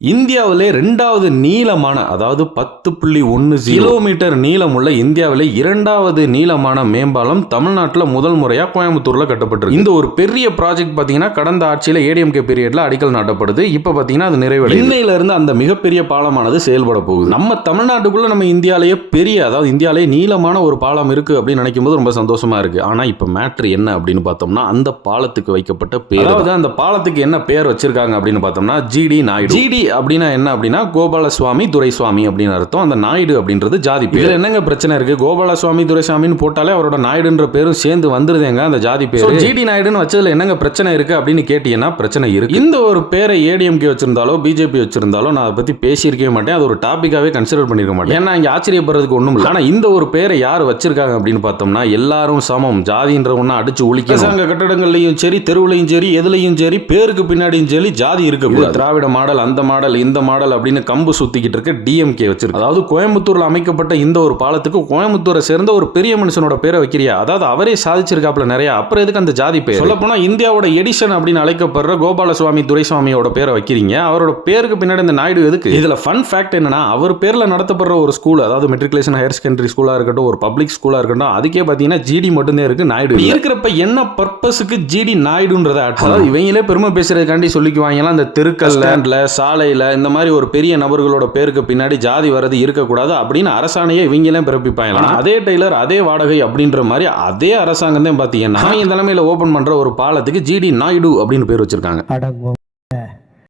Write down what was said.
இந்தியாவிலே 2வது நீளமான, அதாவது 10.10 கிலோமீட்டர் நீளமுள்ள இந்தியாவிலே 2வது நீளமான மேம்பாலம் தமிழ்நாட்டில் முதல் முறையா கோயம்புத்தூர்ல கட்டப்பட்டிருக்கு. இந்த ஒரு பெரிய ப்ராஜெக்ட் பாத்தீங்கன்னா கடந்த ஆட்சியில ஏடிஎம்கே பீரியட்ல அடிக்கல் நாட்டப்படுது. இப்ப பாத்தீங்கன்னா அது நிறைவடையும். இன்னையில இருந்து அந்த மிகப்பெரிய பாலமானது செயல்பட போகுது. நம்ம தமிழ்நாட்டுக்குள்ள நம்ம இந்தியாவிலேயே அதாவது இந்தியாவிலேயே நீளமான ஒரு பாலம் இருக்கு அப்படின்னு நினைக்கும் போது ரொம்ப சந்தோஷமா இருக்கு. ஆனா இப்ப மேட்ரு என்ன அப்படின்னு பார்த்தோம்னா, அந்த பாலத்துக்கு வைக்கப்பட்ட பேர், அதாவது அந்த பாலத்துக்கு என்ன பேர் வச்சிருக்காங்க அப்படின்னு பார்த்தோம்னா ஜிடி நாயுடு. ஜிடி அப்படின்னா என்ன அப்படின்னா கோபாலசுவாமி துரைசுவாமி அப்படின்னு அர்த்தம். அந்த நாயுடு அப்படின்றது ஜாதி பேர். இதுல என்னங்க பிரச்சனை இருக்கு? கோபாலசுவாமி துரைசாமின்னு போட்டாலே அவரோட நாயுடுன்ற பேரும் சேர்ந்து வந்துருதேங்க அந்த ஜாதி பேர். ஜிடி நாயுடுன்னு வச்சதுல என்னங்க பிரச்சனை இருக்கு அப்படின்னு கேட்டீங்கன்னா பிரச்சனை இருக்கு. இந்த ஒரு பேரை ஏடிஎம்கே வச்சிருந்தாலோ பிஜேபி வச்சிருந்தாலோ நான் அதை பத்தி பேசியிருக்கவே மாட்டேன். அது ஒரு டாபிக்காவே கன்சிடர் பண்ணிருக்க மாட்டேன். ஏன்னா இங்க ஆச்சரியப்படுறதுக்கு ஒண்ணும் இல்லை. ஆனா இந்த ஒரு பேரை யார் வச்சிருக்காங்க அப்படின்னு பார்த்தோம்னா, எல்லாரும் சமம், ஜாதின்ற ஒண்ணு அடிச்சு ஒழிக்க அங்க கட்டடங்கள்லயும் சரி, தெருவுலையும் சரி, எதுலையும் சரி, பேருக்கு பின்னாடியும் சரி ஜாதி இருக்கக்கூடாது. திராவிட மாடல், அந்த மாடல், இந்த மாடல் அப்படின்னு கம்பு சுத்திக்கிட்டு இருக்க டிஎம்கே வச்சிருக்கு. அதாவது கோயம்புத்தூர்ல அமைக்கப்பட்ட இந்த ஒரு பாலத்துக்கு கோயம்புத்தூரை சேர்ந்த ஒரு பெரிய மனுஷனோட பேரை வைக்கிறியா? அதாவது அவரே சாதிச்சிருக்காப்ல நிறைய, அப்புறம் எதுக்கு அந்த ஜாதி பேர்? சொல்ல போனா இந்தியாவோட எடிஷன் அப்படின்னு அழைக்கப்படுற கோபாலசுவாமி துரைசுவாமியோட பேரை வைக்கிறீங்க. அவரோட பேருக்கு பின்னாடி இந்த நாயுடு எதுக்கு? இதுல ஃபன் ஃபேக்ட் என்னன்னா, அவர் பேர்ல நடத்தப்படுற ஒரு ஸ்கூல், அதாவது மெட்ரிகுலேஷன் ஹையர் செகண்டரி ஸ்கூலா இருக்கட்டும், ஒரு பப்ளிக் ஸ்கூலா இருக்கட்டும், அதுக்கே பாத்தீங்கன்னா ஜிடி மட்டும்தான் இருக்கு, நாயுடு இருக்கிறப்ப என்ன பர்பஸ்க்கு ஜிடி நாயுடுன்றத, அதாவது இவங்களே பெருமை பேசுறதுக்காண்டி சொல்லிக்குவாங்கலாம். இந்த தெருக்கல்ல, சாலையில இந்த மாதிரி ஒரு பெரிய நபர்களோட பேருக்கு பின்னாடி ஜாதி வரது இருக்கக்கூடாது அப்படின்னு அரசாணையை இவங்களே பிறப்பிப்பாங்க. அதே டெய்லர் அதே வாடகை அப்படின்ற மாதிரி அதே அரசாங்கம் தான் பாத்தீங்கன்னா இந்த தலைமையில ஓபன் பண்ற ஒரு பாலத்துக்கு ஜிடி நாயுடு அப்படின்னு பேர் வச்சிருக்காங்க.